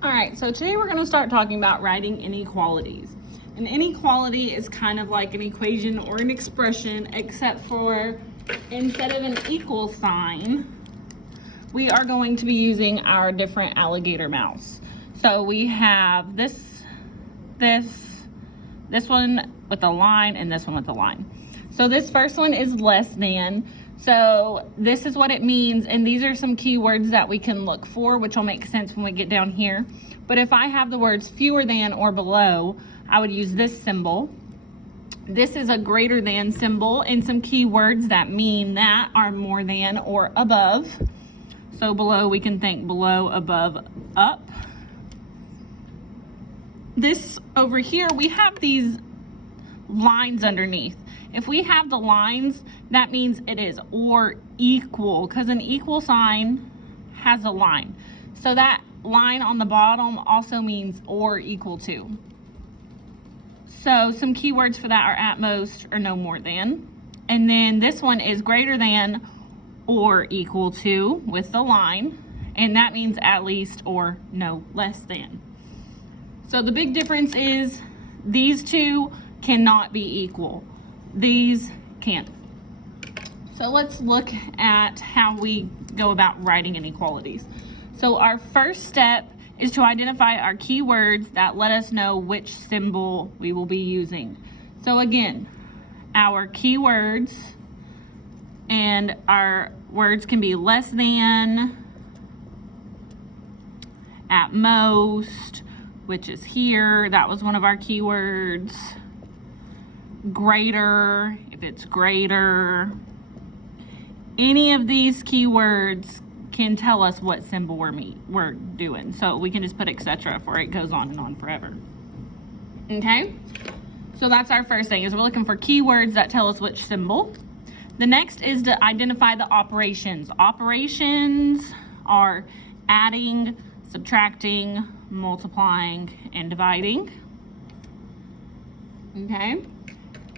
All right, so today we're going to start talking about writing inequalities. An inequality is kind of like an equation or an expression, except for instead of an equal sign, we are going to be using our different alligator mouse. So we have this one with a line, and this one with a line. So this first one is less than. So this is what it means, and these are some keywords that we can look for, which will make sense when we get down here. But if I have the words fewer than or below, I would use this symbol. This is a greater than symbol, and some keywords that mean that are more than or above. So below, we can think below, above, up. This over here, we have these lines underneath. If we have the lines, that means it is or equal, because an equal sign has a line. So that line on the bottom also means or equal to. So some keywords for that are at most or no more than. And then this one is greater than or equal to with the line, and that means at least or no less than. So the big difference is these two cannot be equal. These can't. So let's look at how we go about writing inequalities. So our first step is to identify our keywords that let us know which symbol we will be using. So again, our keywords, and our words can be less than, at most, which is here, that was one of our keywords. Greater, if it's greater. Any of these keywords can tell us what symbol we're doing. So we can just put etc. for it goes on and on forever. Okay? So that's our first thing, is we're looking for keywords that tell us which symbol. The next is to identify the operations. Operations are adding, subtracting, multiplying, and dividing. Okay?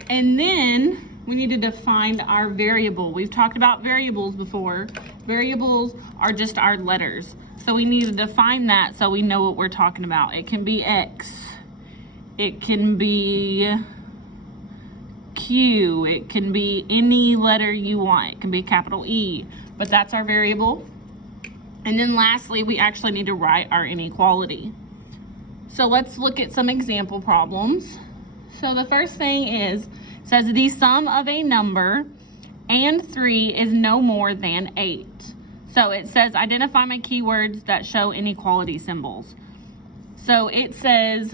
And then we need to define our variable. We've talked about variables before. Variables are just our letters. So we need to define that so we know what we're talking about. It can be X. It can be Q. It can be any letter you want. It can be capital E. But that's our variable. And then lastly, we actually need to write our inequality. So let's look at some example problems. So the first thing is, it says the sum of a number and 3 is no more than 8. So it says identify my keywords that show inequality symbols. So it says,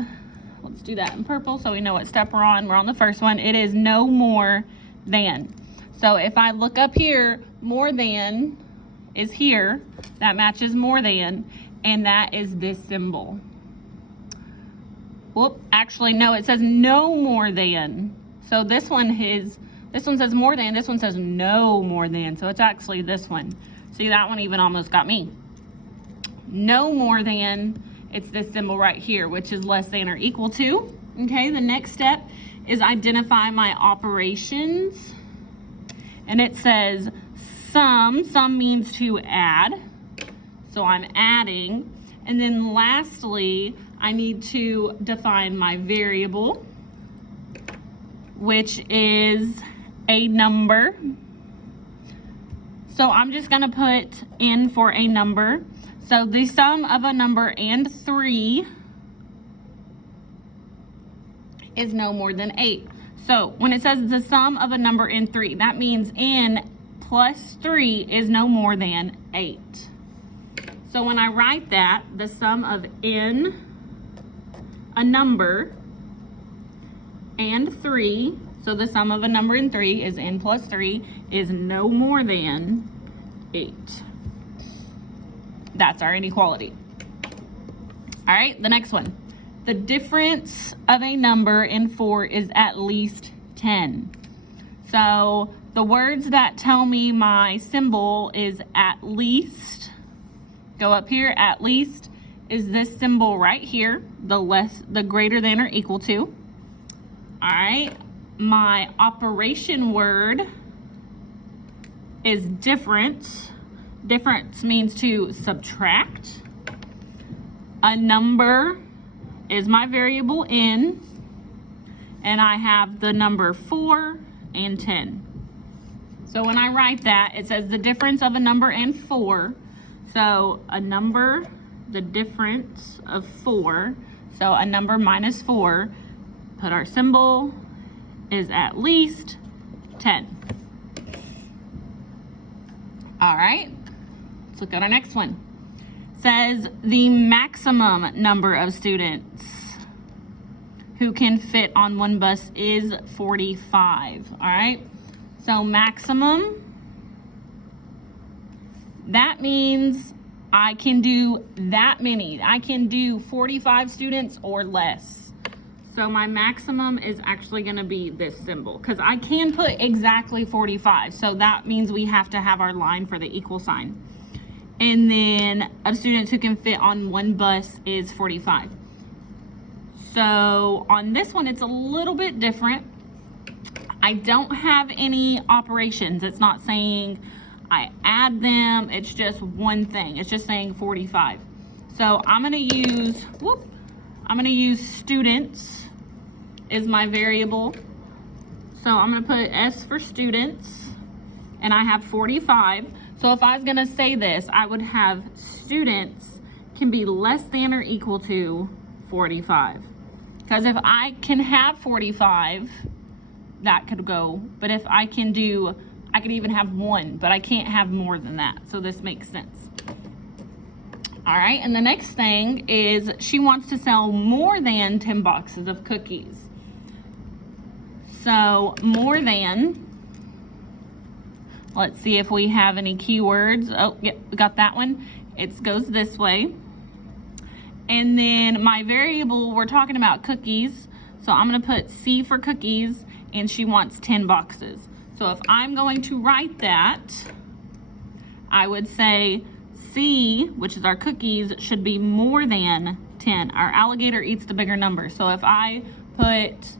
let's do that in purple so we know what step we're on. We're on the first one. It is no more than. So if I look up here, more than is here. That matches more than, and that is this symbol. Whoop, actually no, it says no more than. So this one says more than, this one says no more than. So it's actually this one. See, that one even almost got me. No more than, it's this symbol right here, which is less than or equal to. Okay, the next step is identify my operations. And it says sum. Sum means to add. So I'm adding. And then lastly, I need to define my variable, which is a number. So I'm just going to put in for a number. So the sum of a number and 3 is no more than 8. So when it says the sum of a number and 3, that means n plus 3 is no more than 8. So when I write that, the sum of n, a number, and 3, so the sum of a number and 3 is n plus 3, is no more than 8. That's our inequality. All right, the next one. The difference of a number and 4 is at least 10. So the words that tell me my symbol is at least, go up here, at least is this symbol right here, the greater than or equal to. All right, my operation word is difference. Difference means to subtract. a number is my variable n, and I have the number 4 and 10. So when I write that, it says the difference of a number and 4. So a number, the difference of 4. So a number minus 4, put our symbol, is at least 10. All right, let's look at our next one. It says the maximum number of students who can fit on one bus is 45. All right, so maximum, that means I can do that many. I can do 45 students or less. So my maximum is actually going to be this symbol, because I can put exactly 45. So that means we have to have our line for the equal sign. And then of students who can fit on one bus is 45. So on this one, it's a little bit different. I don't have any operations. It's not saying I add them. It's just one thing. It's just saying 45. So I'm going to use students is my variable. So I'm going to put S for students, and I have 45. So if I was going to say this, I would have students can be less than or equal to 45. Because if I can have 45, that could go. But if I can do, I could even have 1, but I can't have more than that. So this makes sense. All right, and the next thing is she wants to sell more than 10 boxes of cookies. So more than, let's see if we have any keywords. Oh, yeah, we got that one. It goes this way. And then my variable, we're talking about cookies. So I'm gonna put C for cookies, and she wants 10 boxes. So if I'm going to write that, I would say C, which is our cookies, should be more than 10. Our alligator eats the bigger number. So if I put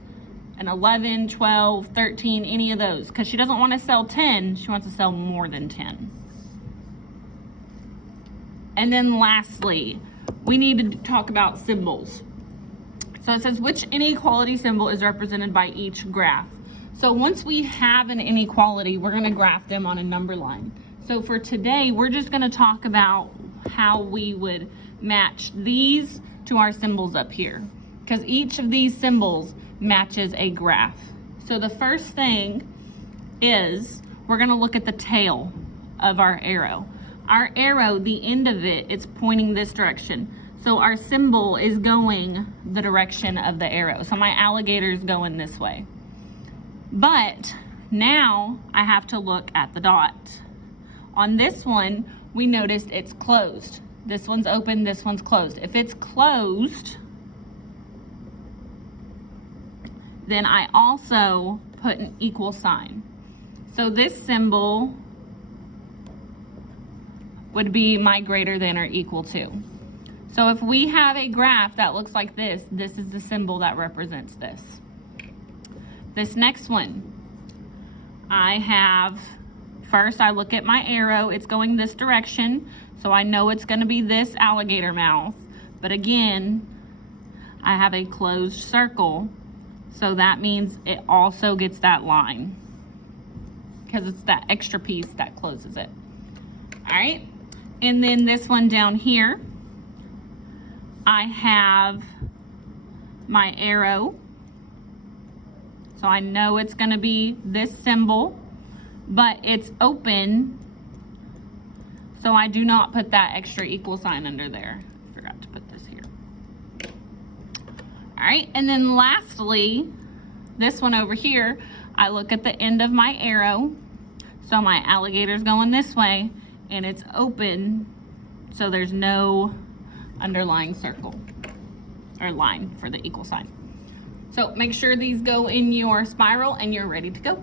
an 11, 12, 13, any of those, because she doesn't want to sell 10, she wants to sell more than 10. And then lastly, we need to talk about symbols. So it says which inequality symbol is represented by each graph. So once we have an inequality, we're going to graph them on a number line. So for today, we're just going to talk about how we would match these to our symbols up here, because each of these symbols matches a graph. So the first thing is we're going to look at the tail of our arrow. Our arrow, the end of it, it's pointing this direction. So our symbol is going the direction of the arrow. So my alligator is going this way. But now I have to look at the dot. On this one, we noticed it's closed. This one's open, this one's closed. If it's closed, then I also put an equal sign. So this symbol would be my greater than or equal to. So if we have a graph that looks like this, this is the symbol that represents this. This next one, first I look at my arrow, it's going this direction, so I know it's going to be this alligator mouth. But again, I have a closed circle, so that means it also gets that line, because it's that extra piece that closes it. All right, and then this one down here, I have my arrow. So I know it's going to be this symbol, but it's open, so I do not put that extra equal sign under there. Forgot to put this here. All right, and then lastly, this one over here, I look at the end of my arrow. So my alligator's going this way, and it's open, so there's no underlying circle or line for the equal sign. So make sure these go in your spiral and you're ready to go.